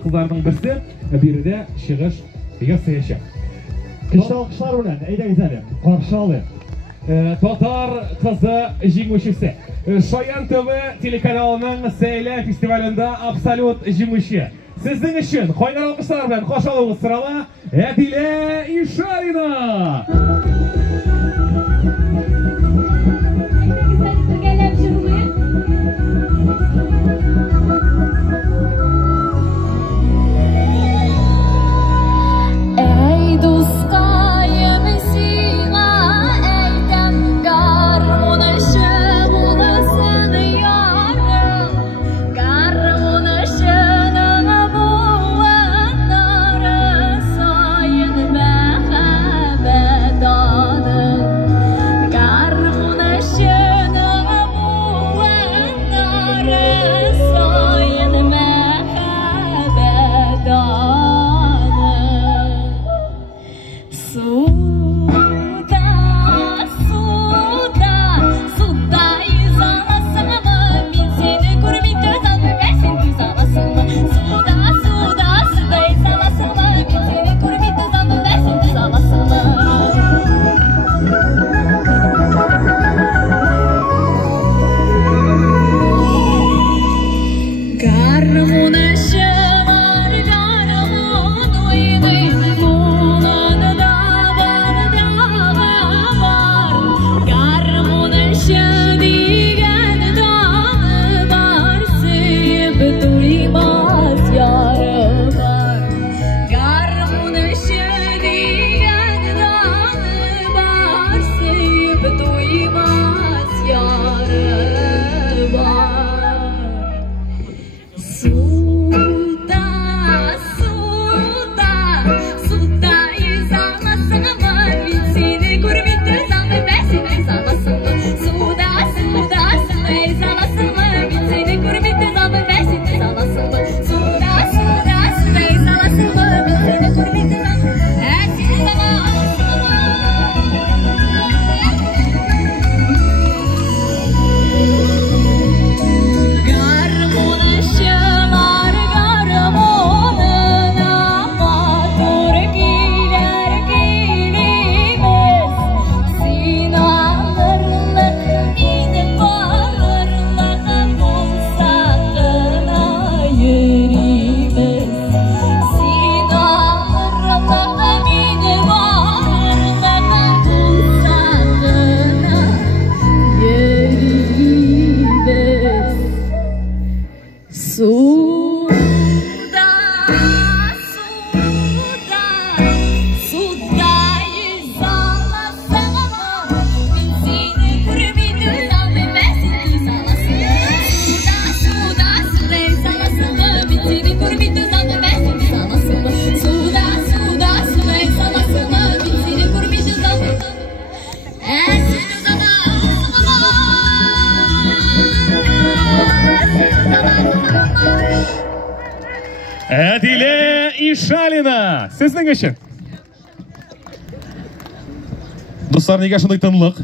Kızlardan birisi, biri de шығыш ясayacak. Kışta alkışlar ulan, eyleğiz әлі, қаршы алы. Татар kızı жеңушісі. Шаян ТВ телеканалының Сәйлә фестивалында абсолют жеңуші. Сіздің үшін қойнар алқыштар білән қош алуыңыз сұрала Әдилә Ишарина. Әдилә Ишарина. Сіздің үшін. Достар, неге шындай тынлық?